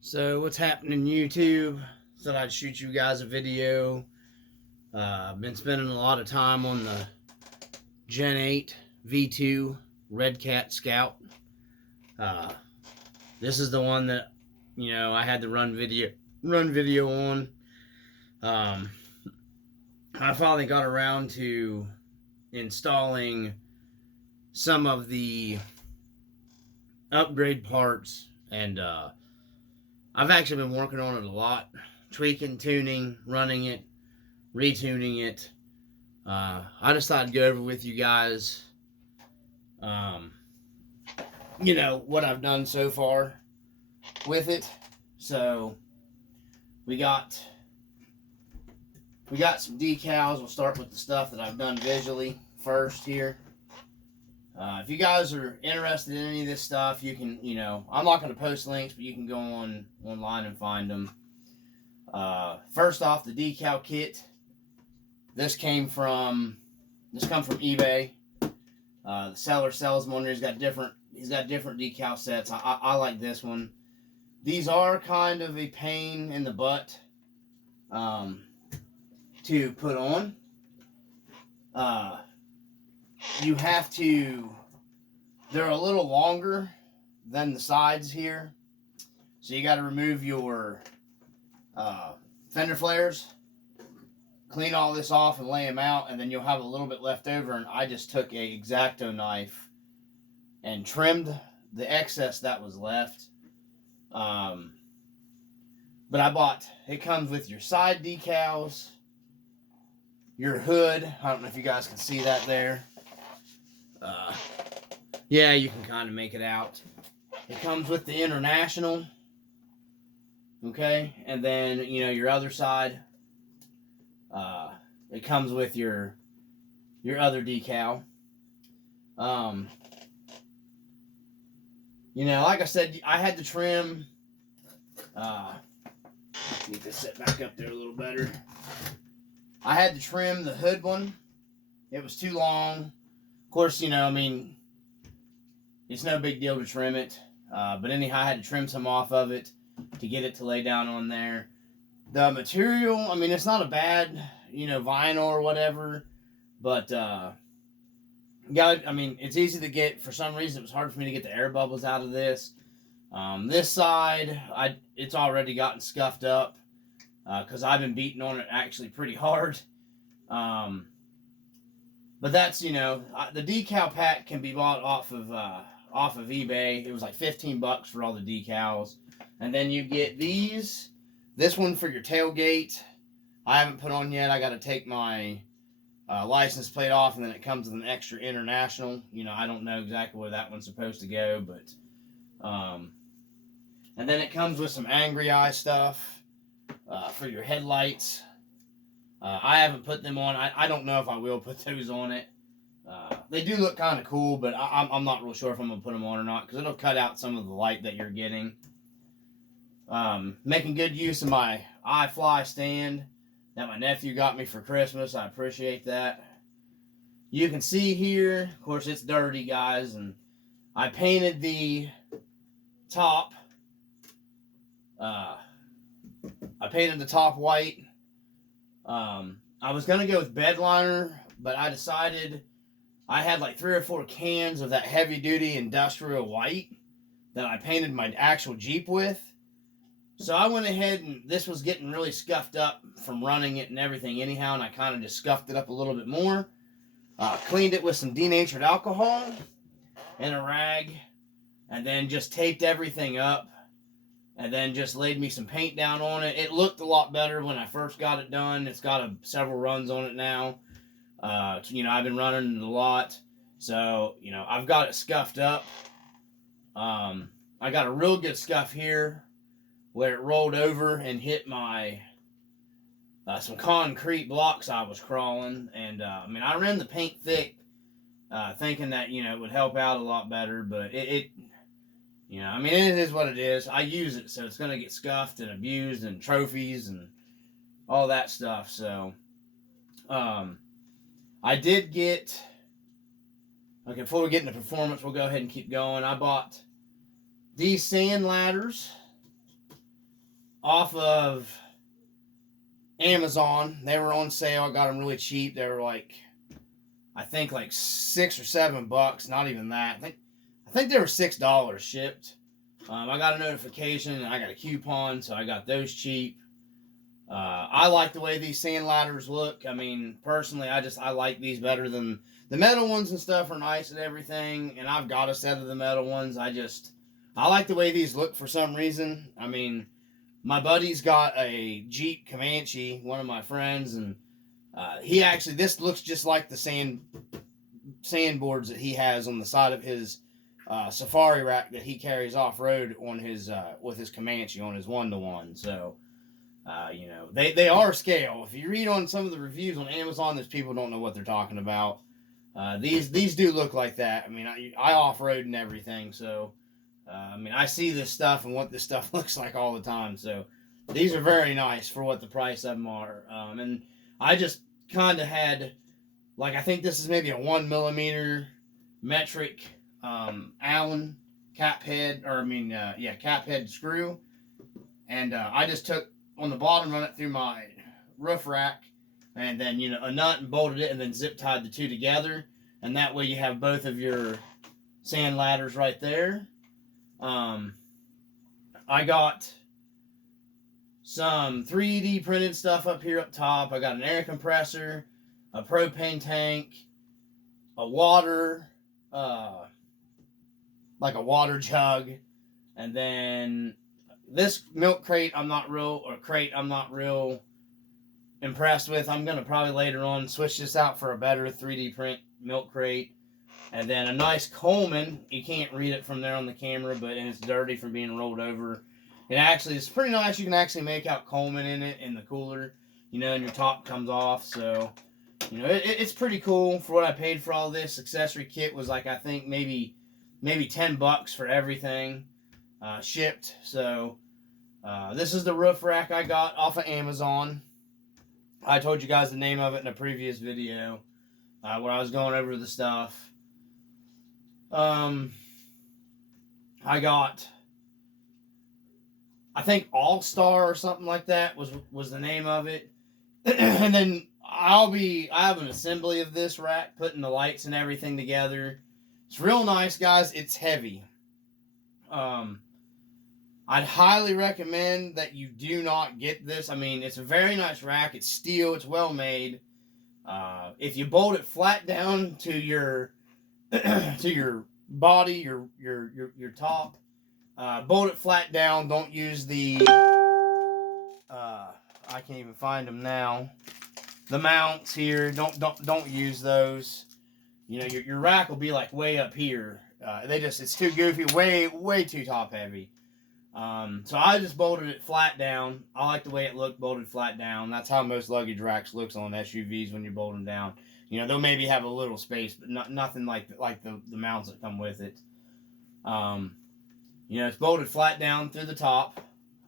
So what's happening YouTube? Thought I'd shoot you guys a video. I've been spending a lot of time on the Gen8 V2 Red Cat Scout. Uh, this is the one that I had to run video on. I finally got around to installing some of the upgrade parts, and I've actually been working on it a lot, tweaking, tuning, running it, retuning it. I just thought I'd go over with you guys, what I've done so far with it. So we got some decals. We'll start with the stuff that I've done visually first here. If you guys are interested in any of this stuff, you can, I'm not going to post links, but you can go online and find them. First off, the Decal Kit. This comes from eBay. The seller sells them on there. He's got different decal sets. I like this one. These are kind of a pain in the butt to put on. You have to, they're a little longer than the sides here, so you got to remove your fender flares, clean all this off and lay them out, and then you'll have a little bit left over. And I just took a X-Acto knife and trimmed the excess that was left. But it comes with your side decals, your hood. I don't know if you guys can see that there. Yeah, you can kind of make it out. It comes with the International. Okay, and then, your other side. It comes with your other decal. Like I said, I had to trim. Need to set back up there a little better. I had to trim the hood one. It was too long. Of course, it's no big deal to trim it. But anyhow, I had to trim some off of it to get it to lay down on there. The material, it's not a bad, vinyl or whatever, but it's easy to get. For some reason, it was hard for me to get the air bubbles out of this. This side, it's already gotten scuffed up because I've been beating on it actually pretty hard. But that's, the decal pack can be bought off of eBay. It was like $15 for all the decals. And then you get these. This one for your tailgate, I haven't put on yet. I got to take my license plate off, and then it comes with an extra International. I don't know exactly where that one's supposed to go, but and then it comes with some Angry Eye stuff for your headlights. I haven't put them on. I don't know if I will put those on it. They do look kind of cool, but I'm not real sure if I'm going to put them on or not, because it'll cut out some of the light that you're getting. Making good use of my iFly stand that my nephew got me for Christmas. I appreciate that. You can see here, of course, it's dirty, guys, and I painted the top. I painted the top white. I was going to go with bed liner, but I decided I had like 3 or 4 cans of that heavy duty industrial white that I painted my actual Jeep with. So I went ahead, and this was getting really scuffed up from running it and everything anyhow, and I kind of just scuffed it up a little bit more. Cleaned it with some denatured alcohol and a rag, and then just taped everything up, and then just laid me some paint down on it. It looked a lot better when I first got it done. It's got several runs on it now. I've been running it a lot, so, I've got it scuffed up. I got a real good scuff here where it rolled over and hit my some concrete blocks I was crawling. And I ran the paint thick, thinking that it would help out a lot better, but it is what it is. I use it, so it's gonna get scuffed and abused and trophies and all that stuff. So I did get, okay, before we get into performance, we'll go ahead and keep going. I bought these sand ladders off of Amazon. They were on sale. I got them really cheap. They were like, I think like $6 or $7. Not even that. I think they were $6 shipped. I got a notification and I got a coupon, so I got those cheap. I like the way these sand ladders look. I mean, personally, I like these better than the metal ones and stuff. Are nice and everything, and I've got a set of the metal ones. I like the way these look for some reason. I mean, my buddy's got a Jeep Comanche, one of my friends, and this looks just like the sandboards that he has on the side of his safari rack that he carries off road on his with his Comanche on his 1-to-1. So. They are scale. If you read on some of the reviews on Amazon, those people don't know what they're talking about. These do look like that. I mean, I off-road and everything, so I see this stuff and what this stuff looks like all the time. So these are very nice for what the price of them are. And I just kind of had, like, I think this is maybe a 1mm metric Allen cap head screw, and I just took on the bottom, run it through my roof rack, and then, a nut, and bolted it, and then zip tied the two together, and that way you have both of your sand ladders right there. I got some 3D printed stuff up here up top. I got an air compressor, a propane tank, a water, like a water jug, and then this milk crate I'm not real impressed with. I'm going to probably later on switch this out for a better 3D print milk crate. And then a nice Coleman. You can't read it from there on the camera, but it's dirty from being rolled over. It's pretty nice. You can actually make out Coleman in it in the cooler, and your top comes off. So, it's pretty cool for what I paid for all this. Accessory kit was like, I think maybe $10 for everything. Shipped. So this is the roof rack I got off of Amazon. I told you guys the name of it in a previous video where I was going over the stuff. I got, I think, All Star or something like that was the name of it. And then I have an assembly of this rack, putting the lights and everything together. It's real nice, guys. It's heavy. I'd highly recommend that you do not get this. I mean, it's a very nice rack. It's steel. It's well made. If you bolt it flat down to your to your body, your top, bolt it flat down. Don't use the I can't even find them now. The mounts here. Don't use those. Your rack will be like way up here. It's too goofy. Way too top heavy. So I just bolted it flat down. I like the way it looked, bolted flat down. That's how most luggage racks looks on SUVs when you bolt them down. They'll maybe have a little space, but nothing like the mounts that come with it. It's bolted flat down through the top.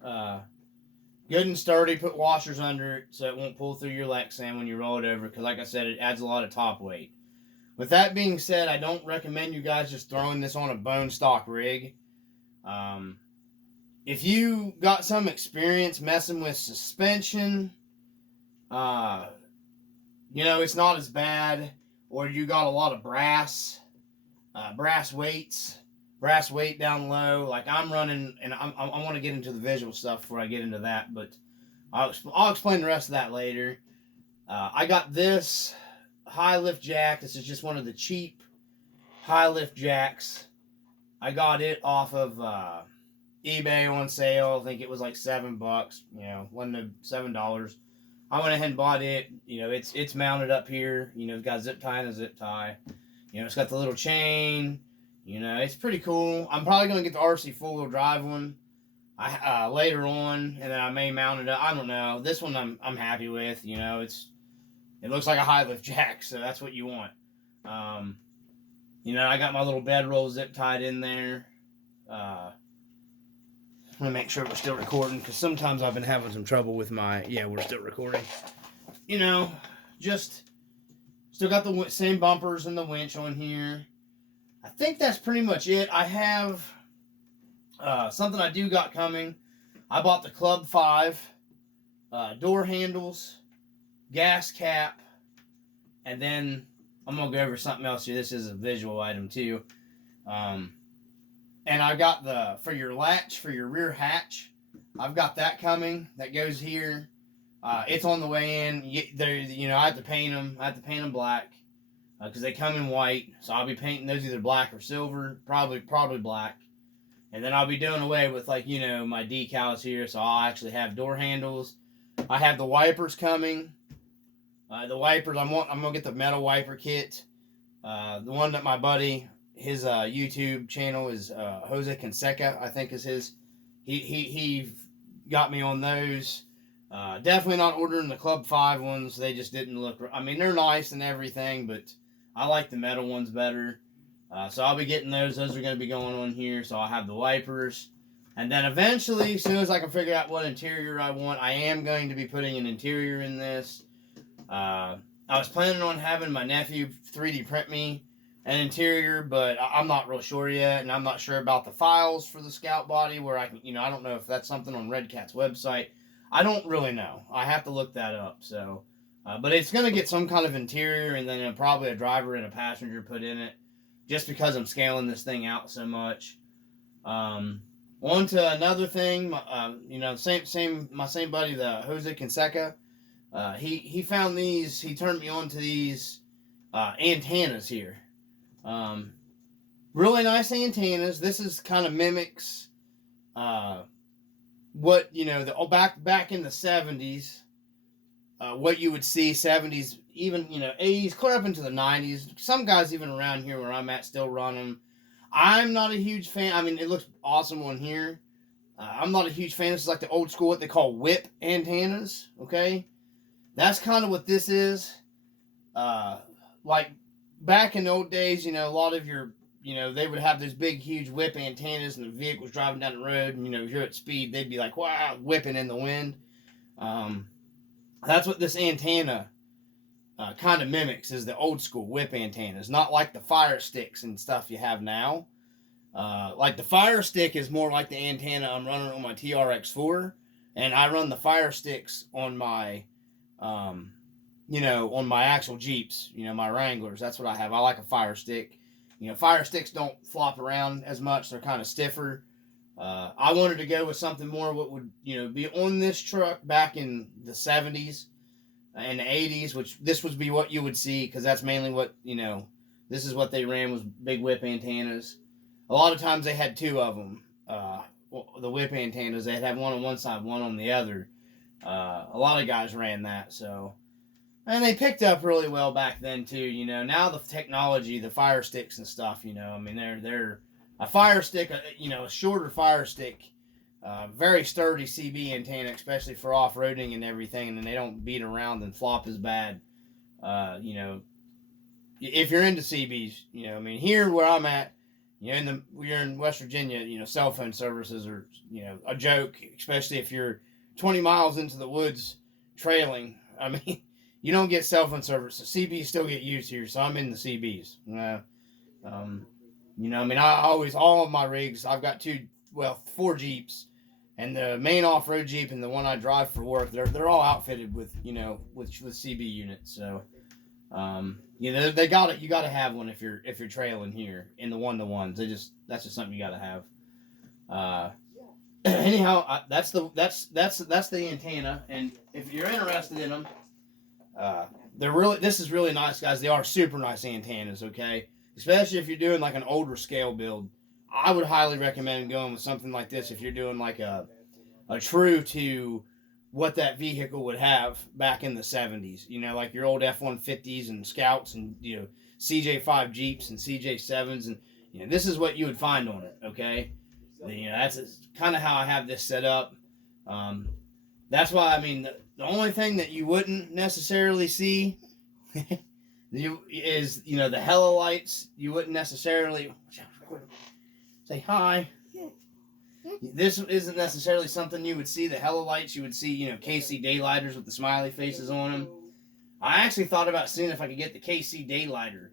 Good and sturdy. Put washers under it so it won't pull through your Lexan when you roll it over, because like I said, it adds a lot of top weight. With that being said, I don't recommend you guys just throwing this on a bone stock rig. If you got some experience messing with suspension, it's not as bad, or you got a lot of brass weight down low, like I'm running, and I want to get into the visual stuff before I get into that, but I'll explain the rest of that later. I got this high lift jack. This is just one of the cheap high lift jacks. I got it off of eBay on sale. I think it was like $7. $7. I went ahead and bought it. It's mounted up here. It's got zip tie and a zip tie. It's got the little chain. It's pretty cool. I'm probably gonna get the RC 4-wheel drive one later on, and then I may mount it up. I don't know. This one I'm happy with. It looks like a high lift jack, so that's what you want. I got my little bedroll zip tied in there. I'm going to make sure we're still recording, because sometimes I've been having some trouble with we're still recording. Just still got the same bumpers and the winch on here. I think that's pretty much it. I have something I do got coming. I bought the Club 5, door handles, gas cap, and then I'm going to go over something else here. This is a visual item too. And I got for your latch, for your rear hatch, I've got that coming. That goes here. It's on the way in. I have to paint them. I have to paint them black because they come in white. So I'll be painting those either black or silver. Probably black. And then I'll be doing away with my decals here. So I'll actually have door handles. I have the wipers coming. The wipers, I'm gonna get the metal wiper kit. The one that my buddy, his YouTube channel is Jose Canseca, I think is his. He got me on those. Definitely not ordering the Club 5 ones. They just didn't look. I mean, they're nice and everything, but I like the metal ones better. So I'll be getting those. Those are going to be going on here. So I'll have the wipers. And then eventually, as soon as I can figure out what interior I want, I am going to be putting an interior in this. I was planning on having my nephew 3D print me an interior, but I'm not real sure yet. And I'm not sure about the files for the Scout body where I can, I don't know if that's something on Red Cat's website. I don't really know. I have to look that up. So, but it's going to get some kind of interior and then probably a driver and a passenger put in it just because I'm scaling this thing out so much. On to another thing, my same buddy, the Jose Canseca, he found these, he turned me on to these antennas here. Really nice antennas. This is kind of mimics what, back in the 70s, what you would see 70s, even, 80s, clear up into the 90s. Some guys even around here where I'm at still run them. I'm not a huge fan. I mean, it looks awesome on here. I'm not a huge fan. This is like the old school, what they call whip antennas, okay? That's kind of what this is. Like back in the old days, a lot of your, they would have those big, huge whip antennas and the vehicles driving down the road and, if you're at speed, they'd be like, wow, whipping in the wind. That's what this antenna kind of mimics, is the old school whip antennas, not like the fire sticks and stuff you have now. Like the fire stick is more like the antenna I'm running on my TRX4, and I run the fire sticks on my, on my actual Jeeps, my Wranglers. That's what I have. I like a fire stick. Fire sticks don't flop around as much. They're kind of stiffer. I wanted to go with something more what would, be on this truck back in the 70s and the 80s, which this would be what you would see, because that's mainly what, this is what they ran, was big whip antennas. A lot of times they had two of them, the whip antennas. They'd have one on one side, one on the other. A lot of guys ran that, so. And they picked up really well back then, too, Now the technology, the fire sticks and stuff, I mean, they're a fire stick, a shorter fire stick, very sturdy CB antenna, especially for off-roading and everything, and they don't beat around and flop as bad. If you're into CBs, I mean, here where I'm at, you're in West Virginia, cell phone services are, a joke, especially if you're 20 miles into the woods trailing. I mean, you don't get cell phone service. So CBs still get used here, so I'm in the CBs. I mean, all of my rigs, I've got 4 Jeeps, and the main off-road Jeep and the one I drive for work, they're all outfitted with, with CB units. So, you got to have one if you're trailing here in the 1-to-1s. That's just something you got to have. Anyhow, that's the antenna, and if you're interested in them, this is really nice, guys. They are super nice antennas, okay? Especially if you're doing like an older scale build. I would highly recommend going with something like this if you're doing like a true to what that vehicle would have back in the 70s. Like your old F-150s and Scouts and, CJ5 Jeeps and CJ7s. And, this is what you would find on it, okay? That's kind of how I have this set up. That's why, I mean, the only thing that you wouldn't necessarily see is, the hella lights. You wouldn't necessarily say hi. This isn't necessarily something you would see. The hella lights, you would see, KC daylighters with the smiley faces on them. I actually thought about seeing if I could get the KC daylighter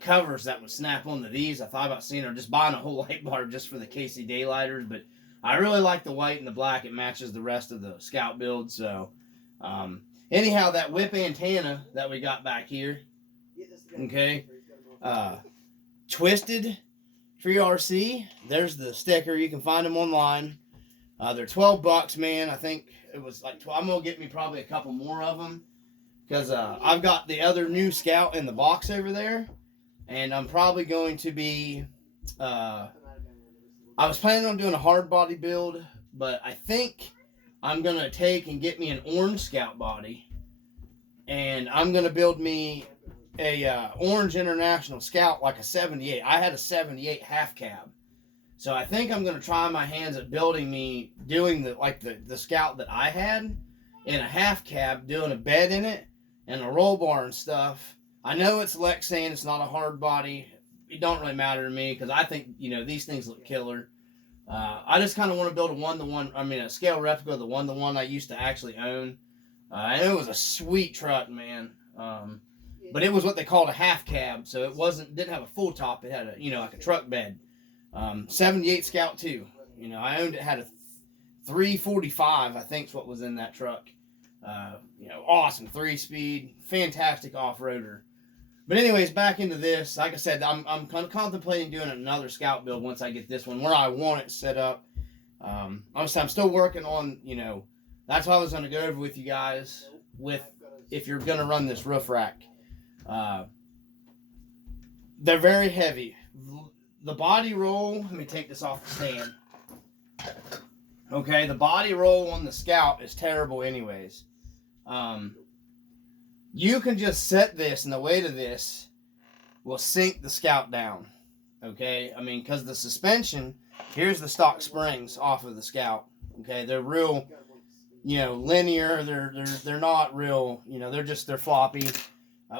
covers that would snap onto these. I thought about seeing or just buying a whole light bar just for the KC daylighters, but I really like the white and the black. It matches the rest of the Scout build. So, anyhow, that whip antenna that we got back here, okay, Twisted Tree RC. There's the sticker. You can find them online. They're $12, man. I think it was like 12. I'm gonna get me probably a couple more of them because I've got the other new Scout in the box over there, and I'm probably going to be. I was planning on doing a hard body build, but I think I'm gonna take and get me an orange Scout body, and I'm gonna build me a orange International Scout like a 78. I had a 78 half cab. So I think I'm going to try my hands at doing the Scout that I had in a half cab, doing a bed in it and a roll bar and stuff. I know it's Lexan, it's not a hard body. It don't really matter to me because I think, these things look killer. I just kind of want to build a scale replica of the 1-to-1 I used to actually own. And it was a sweet truck, man. But it was what they called a half cab, so didn't have a full top. It had like a truck bed. 78 Scout 2. I owned it, had a 345, I think is what was in that truck. Awesome 3-speed, fantastic off-roader. But anyways, back into this. Like I said, I'm kind of contemplating doing another Scout build once I get this one where I want it set up. I'm still working on, that's what I was going to go over with you guys if you're going to run this roof rack. They're very heavy. The body roll, let me take this off the stand. Okay, the body roll on the Scout is terrible anyways. You can just set this, and the weight of this will sink the Scout down. Okay, because the suspension, here's the stock springs off of the Scout. Okay, they're real, linear. They're not real, they're floppy.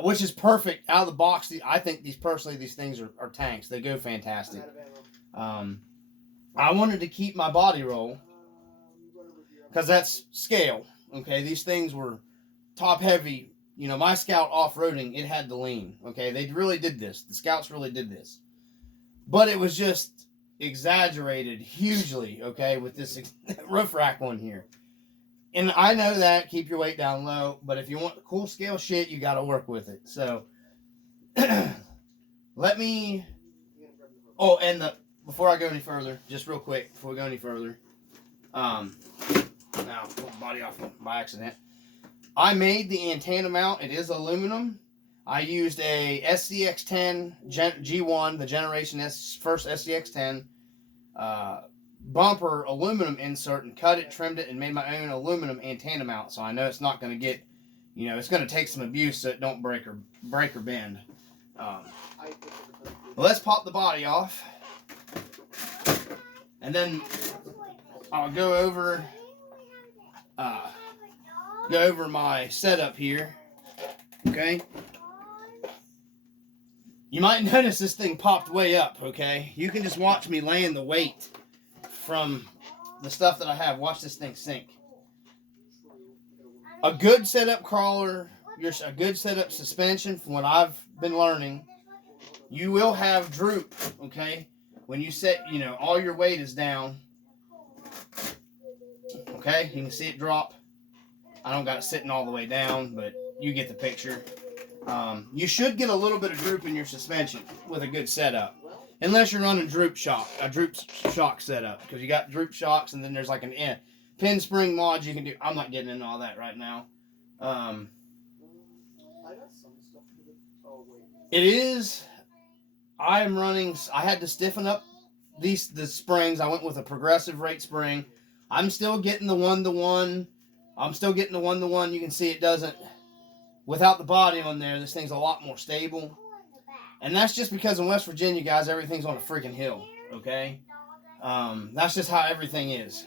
Which is perfect out of the box. I think these things are tanks. They go fantastic. I wanted to keep my body roll because that's scale. Okay, these things were top heavy. My Scout off-roading, it had to lean. Okay, they really did this. The Scouts really did this. But it was just exaggerated hugely, okay, with this roof rack on here. And I know that, keep your weight down low, but if you want the cool scale shit, you got to work with it. So, before I go any further, just real quick, before we go any further, now, pull the body off by accident. I made the antenna mount. It is aluminum. I used a SCX10 G1, the Generation first SCX10, bumper aluminum insert, and cut it, trimmed it, and made my own aluminum antenna mount. So I know it's not going to get, it's going to take some abuse so it don't break or bend. Let's pop the body off, and then I'll go over my setup here. Okay. You might notice this thing popped way up. Okay, you can just watch me laying the weight from the stuff that I have. Watch this thing sink. A good setup crawler, a good setup suspension, from what I've been learning, you will have droop, okay? When you set, all your weight is down. Okay, you can see it drop. I don't got it sitting all the way down, but you get the picture. You should get a little bit of droop in your suspension with a good setup. Unless you're running a droop shock setup, because you got droop shocks, and then there's like an pin spring mod you can do. I'm not getting into all that right now. I had to stiffen up the springs. I went with a progressive rate spring. I'm still getting the 1-to-1. You can see it doesn't, without the body on there, this thing's a lot more stable. And that's just because in West Virginia, guys, everything's on a freaking hill, okay? That's just how everything is.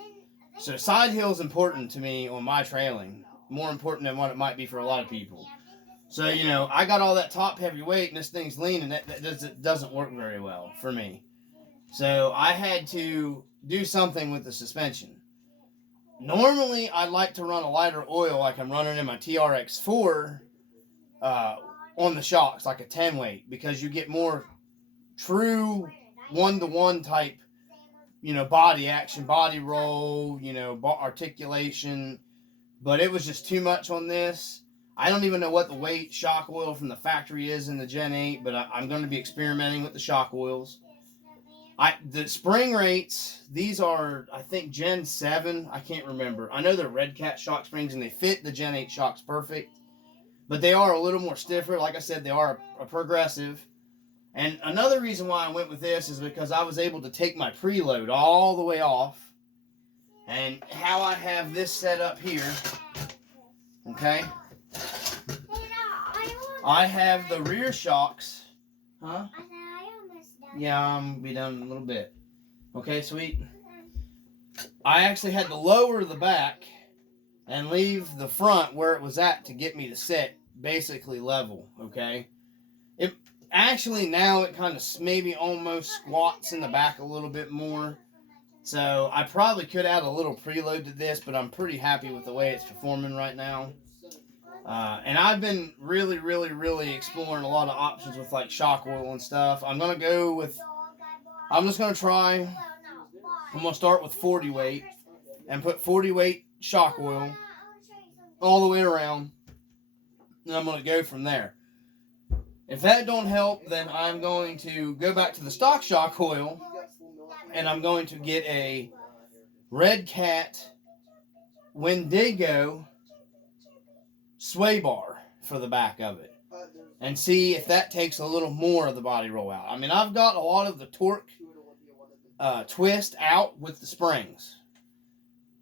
So side hill is important to me on my trailing. More important than what it might be for a lot of people. So, I got all that top heavy weight and this thing's leaning. That doesn't work very well for me. So I had to do something with the suspension. Normally, I like to run a lighter oil like I'm running in my TRX4 on the shocks, like a 10 weight, because you get more true 1-to-1 type body action, body roll, articulation, but it was just too much on this. I don't even know what the weight shock oil from the factory is in the Gen 8, but I'm going to be experimenting with the shock oils. The spring rates, these are, I think, Gen 7. I can't remember. I know they're Red Cat shock springs, and they fit the Gen 8 shocks perfect. But they are a little more stiffer. Like I said, they are a progressive. And another reason why I went with this is because I was able to take my preload all the way off. And how I have this set up here, okay? I have the rear shocks. Huh? Yeah, I'm going to be done in a little bit. Okay, sweet. I actually had to lower the back and leave the front where it was at to get me to set basically level, okay? It actually, now it kind of maybe almost squats in the back a little bit more. So I probably could add a little preload to this, but I'm pretty happy with the way it's performing right now. And I've been really, really, really exploring a lot of options with like shock oil and stuff. I'm just going to try, I'm going to start with 40 weight and put 40 weight shock oil all the way around. And I'm going to go from there. If that don't help, then I'm going to go back to the stock shock oil, and I'm going to get a Red Cat Wendigo sway bar for the back of it, and see if that takes a little more of the body roll out. I mean, I've got a lot of the torque twist out with the springs.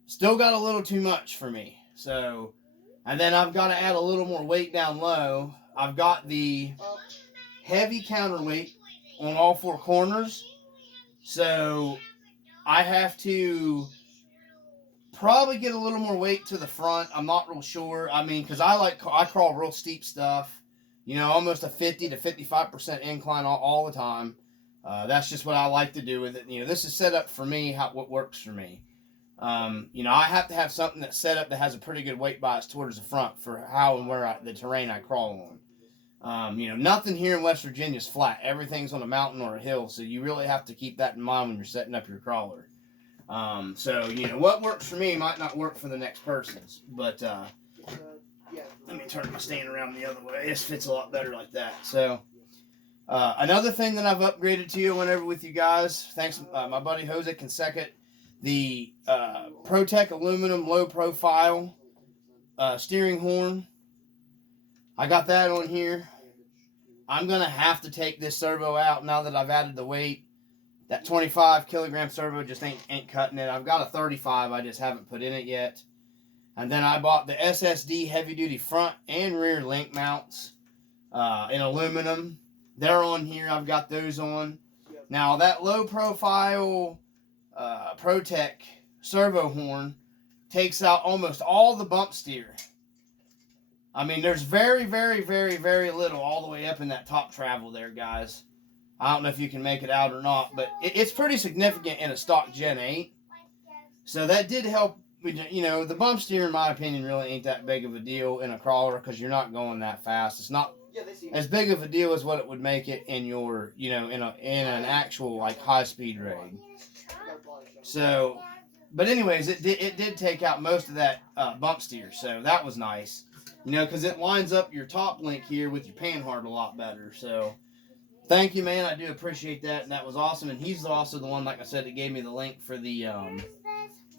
Still got a little too much for me. So, and then I've got to add a little more weight down low. I've got the heavy counterweight on all four corners. So I have to probably get a little more weight to the front. I'm not real sure. I mean, because I crawl real steep stuff. Almost a 50 to 55% incline all the time. That's just what I like to do with it. This is set up for me, what works for me. I have to have something that's set up that has a pretty good weight bias towards the front for how and where the terrain I crawl on. Nothing here in West Virginia is flat. Everything's on a mountain or a hill, so you really have to keep that in mind when you're setting up your crawler. So, what works for me might not work for the next person's, but let me turn my stand around the other way. This fits a lot better like that. So, another thing that I've upgraded to, I went over with you guys, thanks my buddy Jose Canseca, the ProTech aluminum low profile steering horn. I got that on here. I'm going to have to take this servo out now that I've added the weight. That 25 kilogram servo just ain't cutting it. I've got a 35 I just haven't put in it yet. And then I bought the SSD heavy duty front and rear link mounts in aluminum. They're on here. I've got those on. Now that low profile ProTech servo horn takes out almost all the bump steer. I mean, there's very, very, very, very little all the way up in that top travel there, guys. I don't know if you can make it out or not, but it's pretty significant in a stock Gen 8. So that did help. The bump steer, in my opinion, really ain't that big of a deal in a crawler because you're not going that fast. It's not as big of a deal as what it would make it in your, in an actual like high speed raid. So, but anyways, it did take out most of that bump steer, so that was nice. Because it lines up your top link here with your panhard a lot better. So, thank you, man. I do appreciate that, and that was awesome. And he's also the one, like I said, that gave me the link for the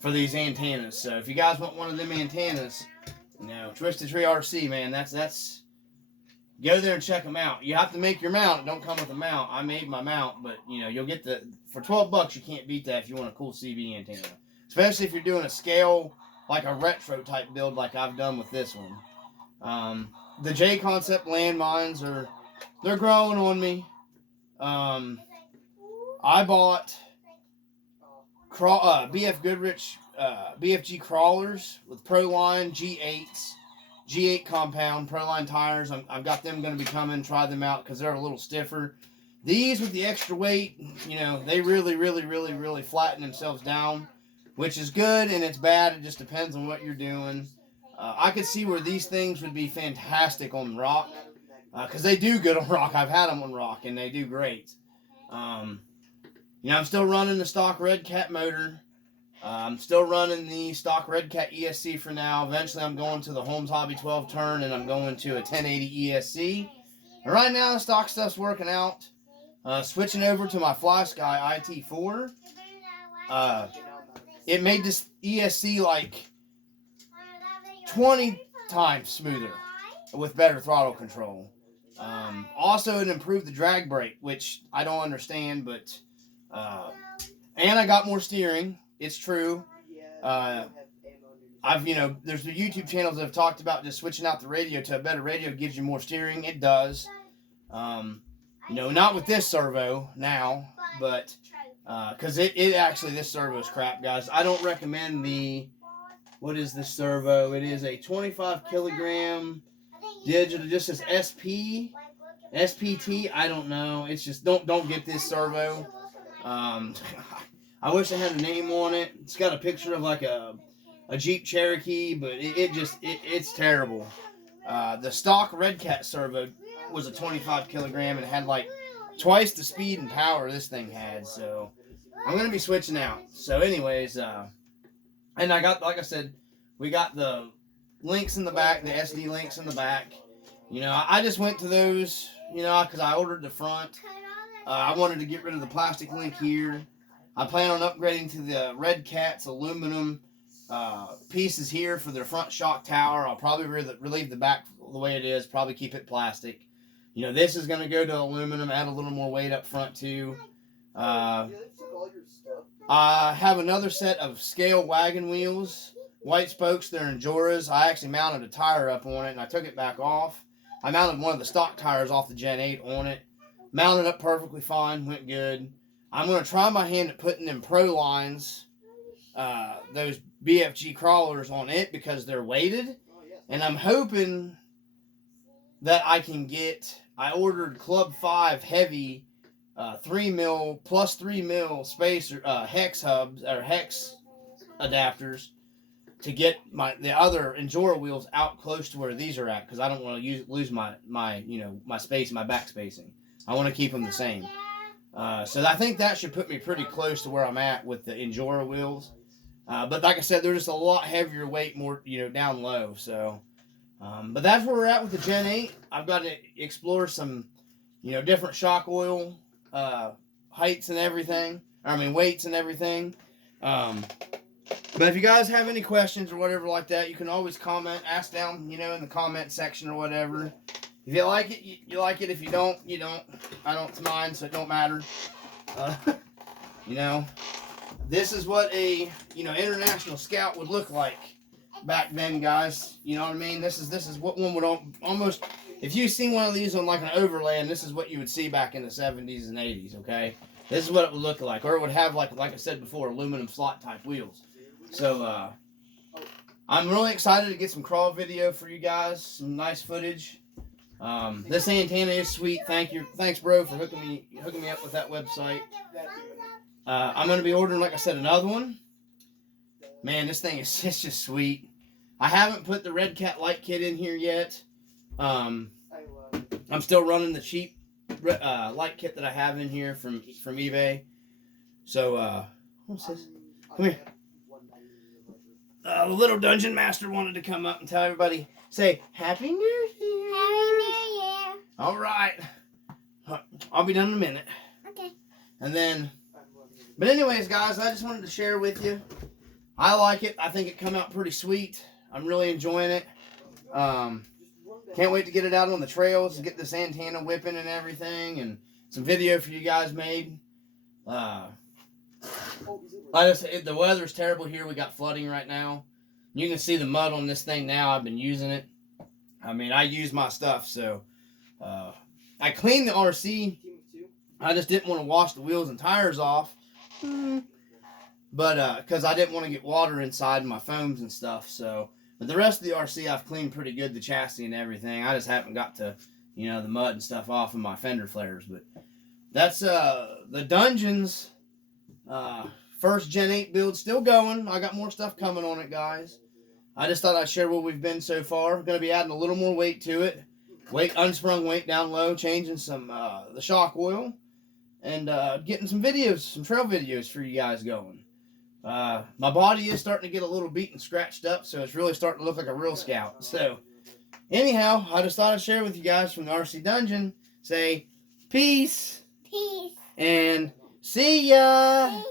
for these antennas. So, if you guys want one of them antennas, Twisted Tree RC, man, that's go there and check them out. You have to make your mount. It don't come with a mount. I made my mount, but you'll get for $12. You can't beat that if you want a cool CB antenna, especially if you're doing a scale like a retro type build like I've done with this one. The J Concept landmines they're growing on me. I bought BF Goodrich BFG crawlers with Proline G8s, G8 compound Proline tires. I've got them going to be coming. Try them out because they're a little stiffer. These with the extra weight, they really, really, really, really flatten themselves down, which is good and it's bad. It just depends on what you're doing. I could see where these things would be fantastic on rock, because they do good on rock. I've had them on rock, and they do great. You know, I'm still running the stock Red Cat motor. I'm still running the stock Red Cat ESC for now. Eventually, I'm going to the Holmes Hobby 12 turn, and I'm going to a 1080 ESC. And right now, the stock stuff's working out. Switching over to my FlySky IT4. It made this ESC like 20 times smoother with better throttle control. Also, it improved the drag brake, which I don't understand, but and I got more steering. It's true. There's the YouTube channels that have talked about just switching out the radio to a better radio gives you more steering. It does. Not with this servo now, but because it actually, this servo is crap, guys. I don't recommend what is this servo? It is a 25 kilogram digital, just says SPT. I don't know. It's just, don't get this servo. I wish I had a name on it. It's got a picture of like a Jeep Cherokee, but it's terrible. The stock Red Cat servo was a 25 kilogram and it had like twice the speed and power this thing had. So I'm going to be switching out. So anyways, and I got, like I said, we got the links in the back, the SD links in the back. I just went to those, because I ordered the front. I wanted to get rid of the plastic link here. I plan on upgrading to the Red Cat's aluminum pieces here for their front shock tower. I'll probably relieve the back the way it is, probably keep it plastic. This is going to go to aluminum, add a little more weight up front too. I have another set of scale wagon wheels, white spokes. They're Enduras. I actually mounted a tire up on it and I took it back off. I mounted one of the stock tires off the Gen8 on it. Mounted up perfectly fine, went good. I'm going to try my hand at putting them Pro lines, those BFG crawlers on it because they're weighted. And I'm hoping that I can I ordered Club 5 heavy 3 mil plus 3 mil spacer hex hubs or hex adapters to get the other Endura wheels out close to where these are at because I don't want to lose my space, my back spacing. I want to keep them the same. So I think that should put me pretty close to where I'm at with the Endura wheels. But like I said, they're just a lot heavier weight, more down low. So, but that's where we're at with the Gen8. I've got to explore some, different shock oil heights and everything. Weights and everything. But if you guys have any questions or whatever like that, you can always comment, ask down, in the comment section or whatever. If you like it, you like it. If you don't, you don't. I don't, it's mine, so it don't matter. This is what a, international scout would look like back then, guys. You know what I mean? This is what one would almost, if you seen one of these on like an overland, this is what you would see back in the 70s and 80s, okay? This is what it would look like. Or it would have, like I said before, aluminum slot type wheels. So, I'm really excited to get some crawl video for you guys, some nice footage. This antenna is sweet. Thanks, bro, for hooking me up with that website. I'm gonna be ordering, like I said, another one. Man, this thing is just sweet. I haven't put the Red Cat light kit in here yet. I'm still running the cheap light kit that I have in here from eBay. So, what's this? Come here. The little dungeon master wanted to come up and tell everybody, say Happy New Year. Happy New Year. All right. I'll be done in a minute. Okay. And then, but anyways, guys, I just wanted to share with you. I like it. I think it come out pretty sweet. I'm really enjoying it. Can't wait to get it out on the trails and get this antenna whipping and everything, and some video for you guys made. The weather's terrible here. We got flooding right now. You can see the mud on this thing now. I've been using it. I use my stuff, so I cleaned the RC. I just didn't want to wash the wheels and tires off, but because I didn't want to get water inside my foams and stuff. So, but the rest of the RC I've cleaned pretty good, the chassis and everything. I just haven't got to, the mud and stuff off of my fender flares. But that's the Dungeons first Gen 8 build still going. I got more stuff coming on it, guys. I just thought I'd share where we've been so far. We're going to be adding a little more weight to it. Unsprung weight down low, changing some the shock oil. and getting some videos, some trail videos for you guys going. My body is starting to get a little beat and scratched up, so it's really starting to look like a real scout. So, anyhow, I just thought I'd share with you guys from the RC Dungeon. Say, peace. Peace. And see ya.